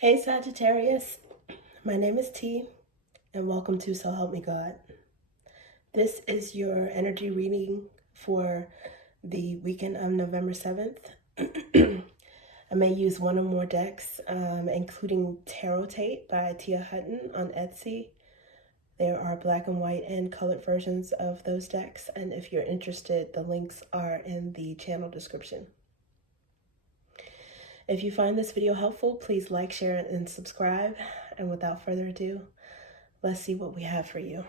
Hey Sagittarius, my name is T and welcome to So Help Me God. This is your energy reading for the weekend of November 7th. I may use one or more decks, including Tarot Tape by Tia Hutton on Etsy. There are black and white and colored versions of those decks, and if you're interested, the links are in the channel description. If you find this video helpful, please like, share, and subscribe. And without further ado, let's see what we have for you.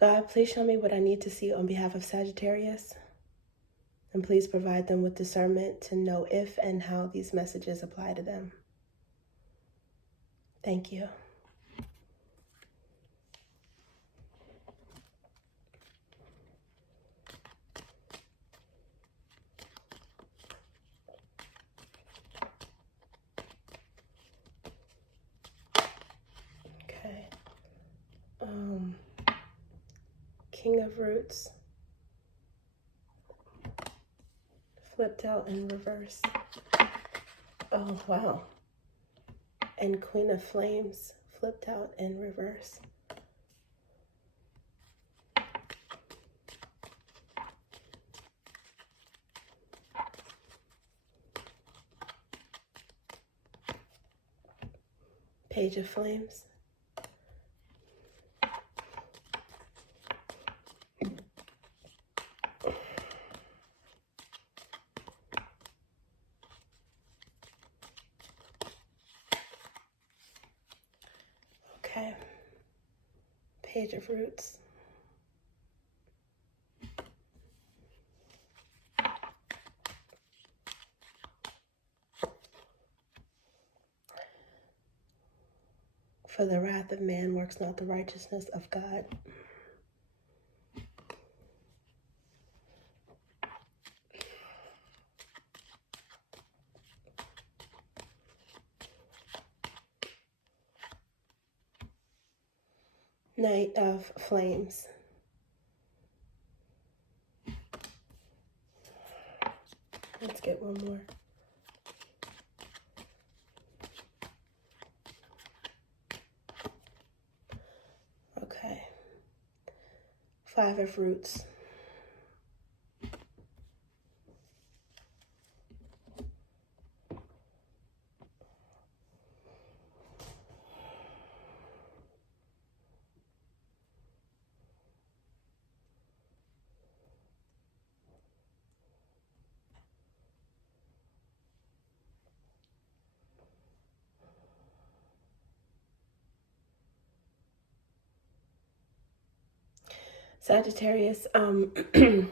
God, please show me what I need to see on behalf of Sagittarius. And please provide them with discernment to know if and how these messages apply to them. Thank you. Okay. King of Roots. Flipped out in reverse. Oh, wow. And Queen of Flames flipped out in reverse. Page of Flames. Okay. Page of Roots. For the wrath of man works not the righteousness of God. Knight of Flames. Let's get one more. Okay. Five of Roots. Sagittarius, it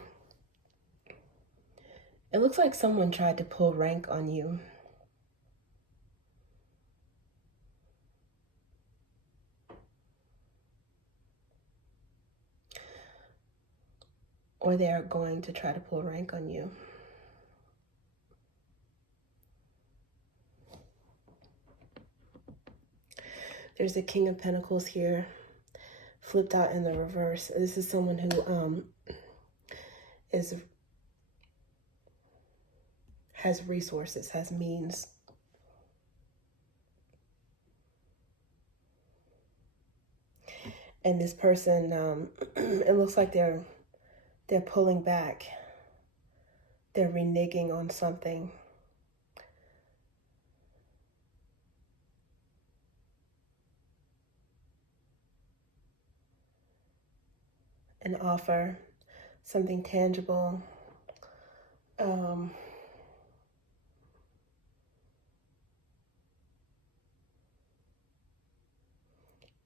looks like someone tried to pull rank on you. Or they are going to try to pull rank on you. There's a King of Pentacles here, flipped out in the reverse. This is someone who has resources, has means. And this person, it looks like they're pulling back. They're reneging on something. An offer, something tangible. An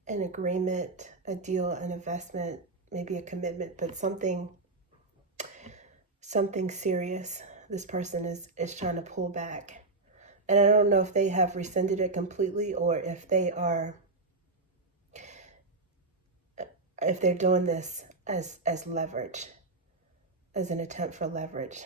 agreement, a deal, an investment, maybe a commitment, but something serious. This person is trying to pull back. And I don't know if they have rescinded it completely or if they're doing this as leverage, as an attempt for leverage.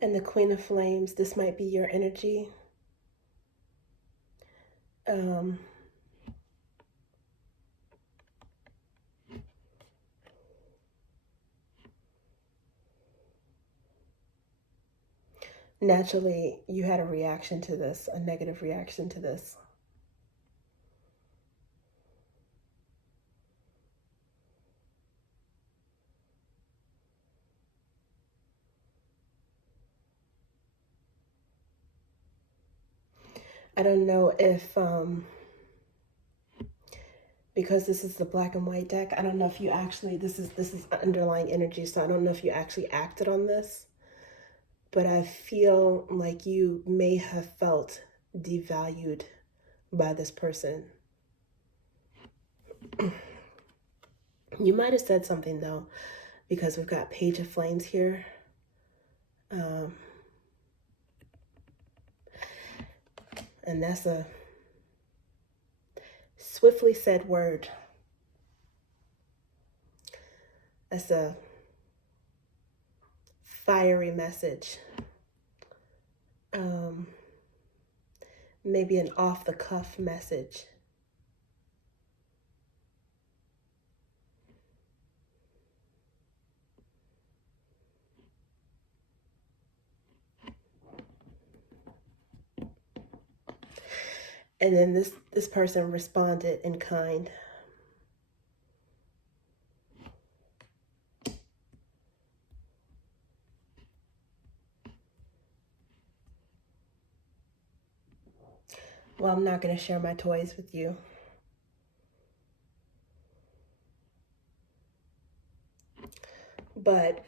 And the Queen of Flames, this might be your energy. naturally you had a reaction to this, a negative reaction to this. I don't know if, because this is the black and white deck, I don't know if you actually, this is underlying energy, so I don't know if you actually acted on this, but I feel like you may have felt devalued by this person. You might have said something though, because we've got Page of Flames here. And that's a swiftly said word. That's a fiery message. Maybe an off-the-cuff message. And then this person responded in kind. Well, I'm not going to share my toys with you. But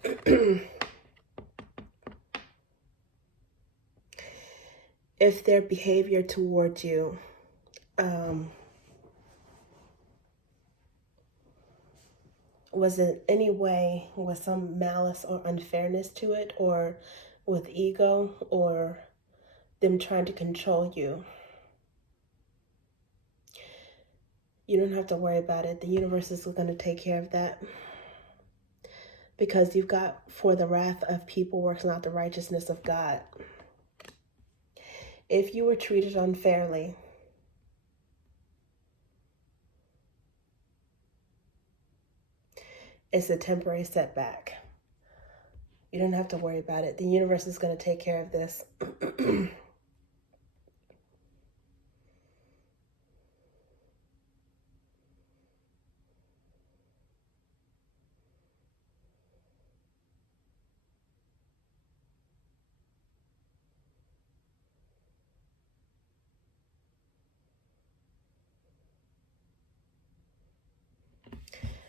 if their behavior towards you was in any way with some malice or unfairness to it, or with ego, or them trying to control you, you don't have to worry about it. The universe is going to take care of that. Because you've got, for the wrath of people works not the righteousness of God. If you were treated unfairly, it's a temporary setback. You don't have to worry about it. The universe is going to take care of this.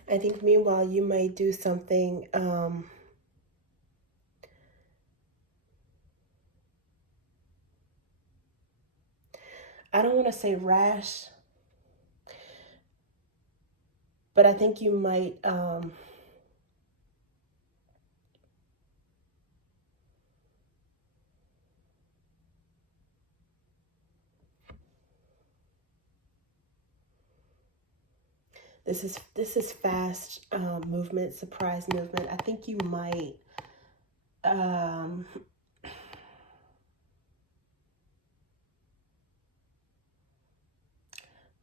I think meanwhile you might do something I don't want to say rash, but I think you might this is fast movement, surprise movement. I think you might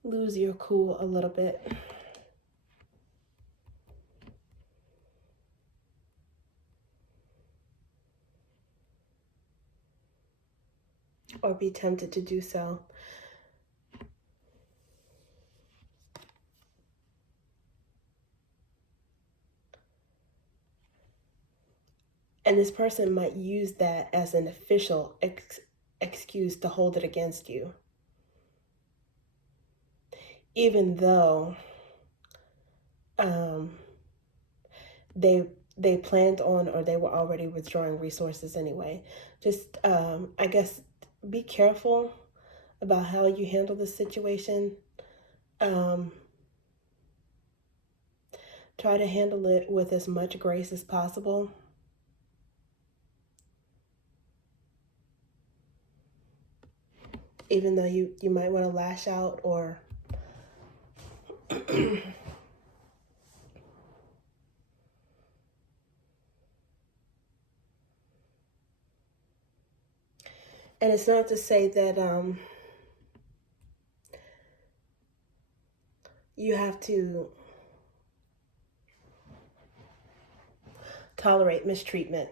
lose your cool a little bit. Or be tempted to do so. And this person might use that as an official excuse to hold it against you. Even though they planned on, or they were already withdrawing resources anyway. Just, I guess, be careful about how you handle the situation. Try to handle it with as much grace as possible. Even though you might want to lash out or and it's not to say that you have to tolerate mistreatment.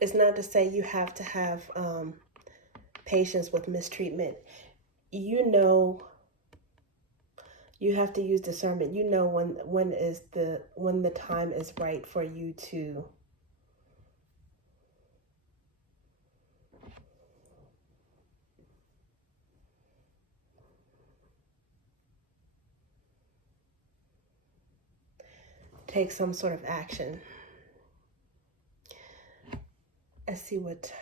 It's not to say you have to have patience with mistreatment. You know, you have to use discernment. You know when the time is right for you to take some sort of action. Let's see what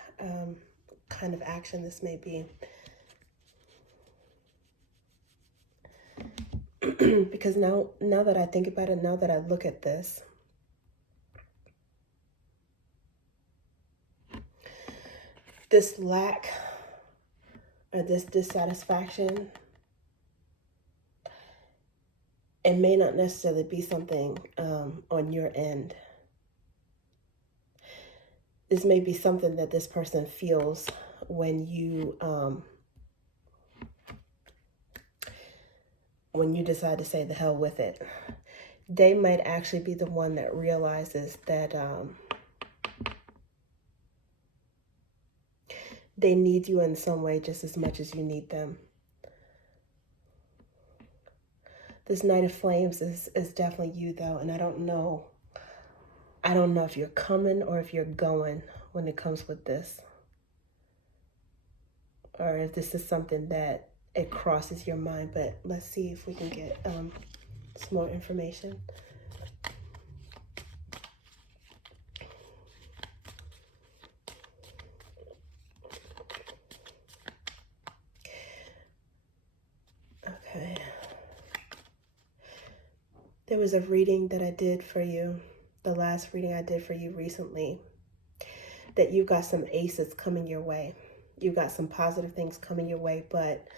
kind of action this may be. Because now that I think about it, now that I look at this, this lack or this dissatisfaction, it may not necessarily be something on your end. This may be something that this person feels when you decide to say the hell with it. They might actually be the one that realizes that they need you in some way just as much as you need them. This Knight of Flames is definitely you, though, and I don't know if you're coming or if you're going when it comes with this. Or if this is something that it crosses your mind, but let's see if we can get some more information. Okay. There was a reading that I did for you, the last reading I did for you recently, that you've got some aces coming your way. You've got some positive things coming your way, but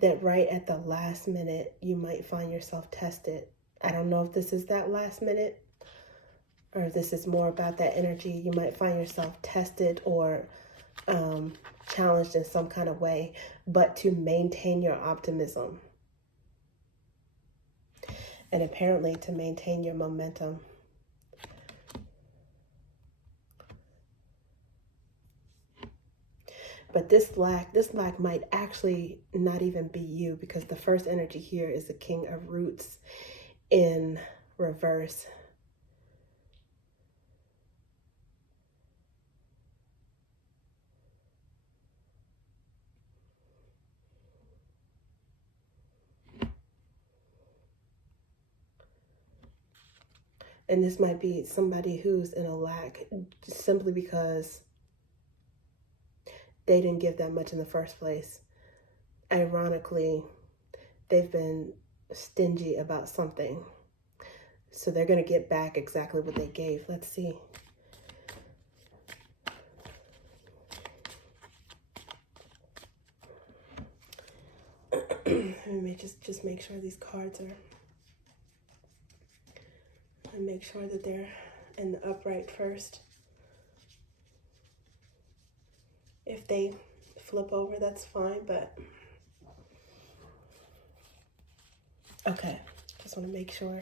that right at the last minute, you might find yourself tested. I don't know if this is that last minute or if this is more about that energy. You might find yourself tested or challenged in some kind of way, but to maintain your optimism. And apparently to maintain your momentum. But this lack might actually not even be you, because the first energy here is the King of Roots in reverse. And this might be somebody who's in a lack simply because they didn't give that much in the first place. Ironically, they've been stingy about something. So they're going to get back exactly what they gave. Let's see. Let me just make sure these cards are... And make sure that they're in the upright first. If they flip over, that's fine, but okay, just want to make sure.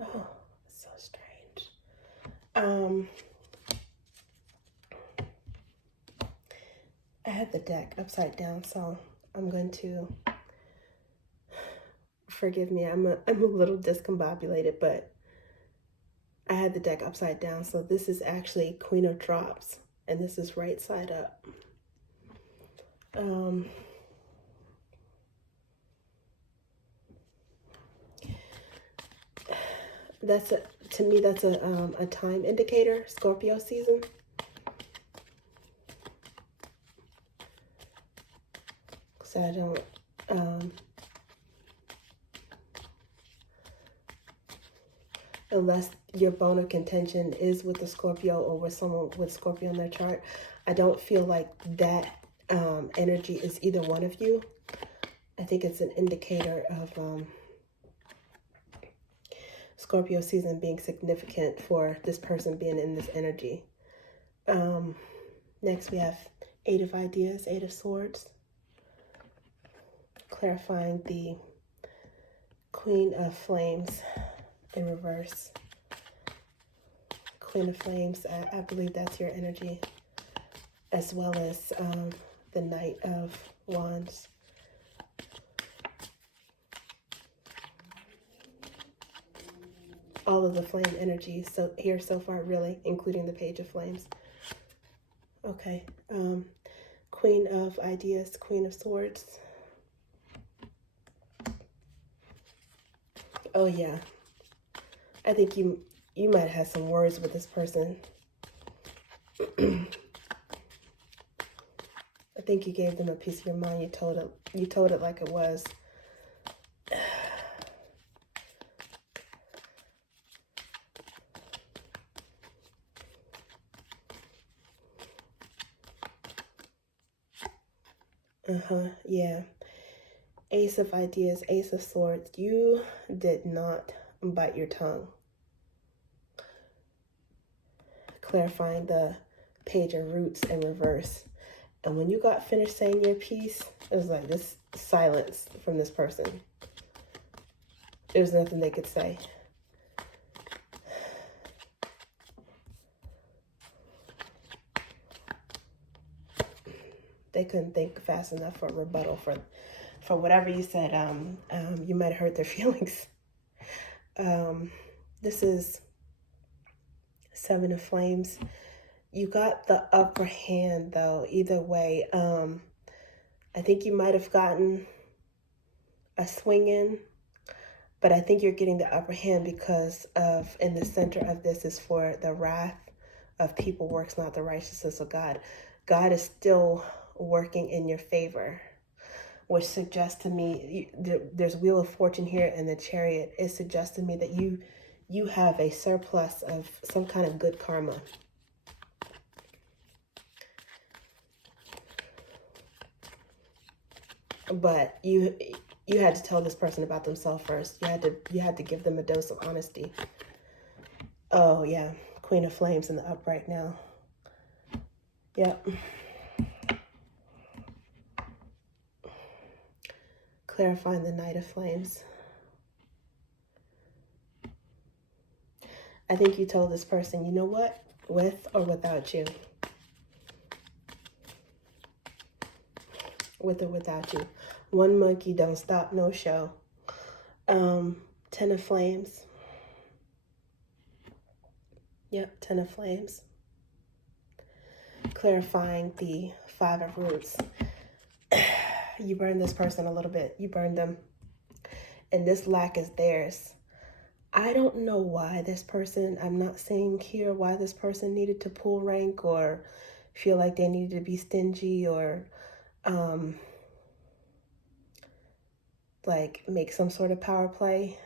Oh, so strange. I had the deck upside down, so I'm going to, forgive me, I'm a little discombobulated, but I had the deck upside down, so this is actually Queen of Drops, and this is right side up. To me, that's a time indicator, Scorpio season. So I don't, unless your bone of contention is with the Scorpio or with someone with Scorpio in their chart, I don't feel like that energy is either one of you. I think it's an indicator of Scorpio season being significant for this person being in this energy. Next we have Eight of Ideas, Eight of Swords. Clarifying the Queen of Flames in reverse. Queen of Flames, I believe that's your energy, as well as the Knight of Wands. All of the flame energy so here so far, really, including the Page of Flames. Okay, Queen of Ideas, Queen of Swords. Oh yeah, I think you might have some words with this person. I think you gave them a piece of your mind. You told it like it was. Yeah. Ace of Ideas, Ace of Swords. You did not bite your tongue. Clarifying the Page of Roots in reverse. And when you got finished saying your piece, it was like this silence from this person. There was nothing they could say. They couldn't think fast enough for a rebuttal for whatever you said. You might have hurt their feelings. This is Seven of Flames. You got the upper hand, though, either way. I think you might have gotten a swing in, but I think you're getting the upper hand because of, in the center of this is for the wrath of people works not the righteousness of God. God is still working in your favor, which suggests to me, there's Wheel of Fortune here and the Chariot. It suggests to me that you have a surplus of some kind of good karma. But you had to tell this person about themselves first. You had to give them a dose of honesty. Oh yeah, Queen of Flames in the upright now. Yep. Clarifying the Knight of Flames. I think you told this person, you know what? With or without you. With or without you. One monkey don't stop no show. 10 of Flames. Yep, 10 of Flames. Clarifying the Five of Roots. You burned this person a little bit. You burned them. And this lack is theirs. I don't know why this person, I'm not saying here why this person needed to pull rank or feel like they needed to be stingy or like make some sort of power play.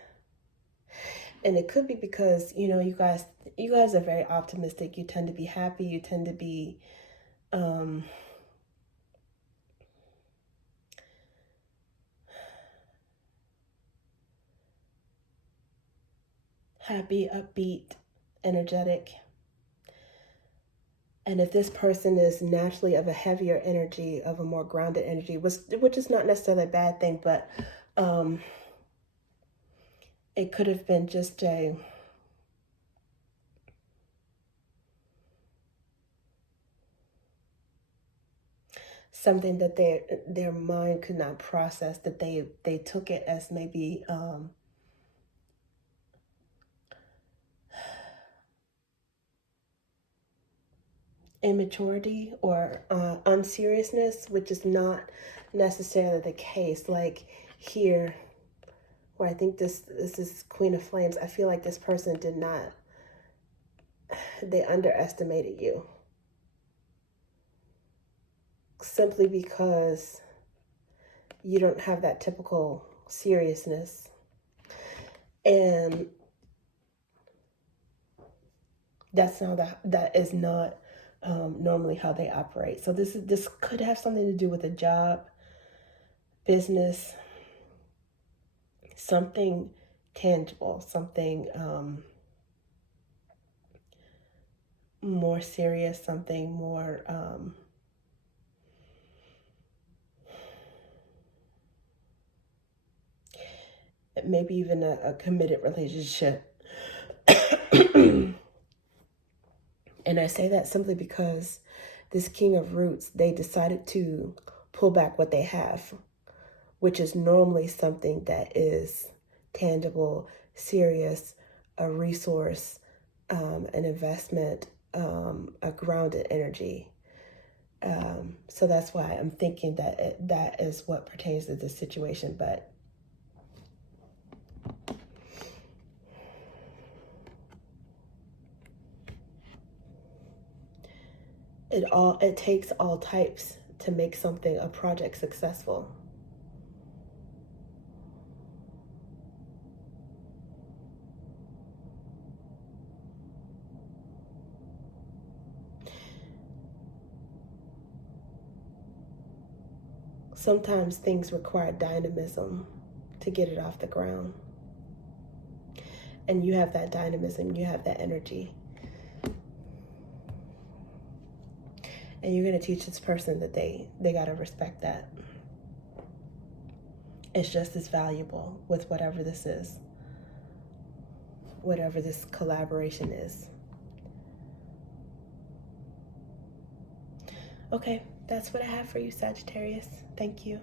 And it could be because, you know, you guys are very optimistic. You tend to be happy. You tend to be happy, upbeat, energetic. And if this person is naturally of a heavier energy, of a more grounded energy, which is not necessarily a bad thing, but it could have been just something that their mind could not process, that they took it as maybe immaturity or unseriousness, which is not necessarily the case. Like here, where I think this is Queen of Flames, I feel like this person did not, they underestimated you. Simply because you don't have that typical seriousness. And that's not, that is not normally how they operate. So this could have something to do with a job, business, something tangible, something more serious, something more maybe even a committed relationship. And I say that simply because this King of Roots, they decided to pull back what they have, which is normally something that is tangible, serious, a resource, an investment, a grounded energy. So that's why I'm thinking that that is what pertains to this situation. But it takes all types to make something, a project, successful. Sometimes things require dynamism to get it off the ground. And you have that dynamism, you have that energy. And you're going to teach this person that they got to respect that. It's just as valuable with whatever this is, whatever this collaboration is. Okay, that's what I have for you, Sagittarius. Thank you.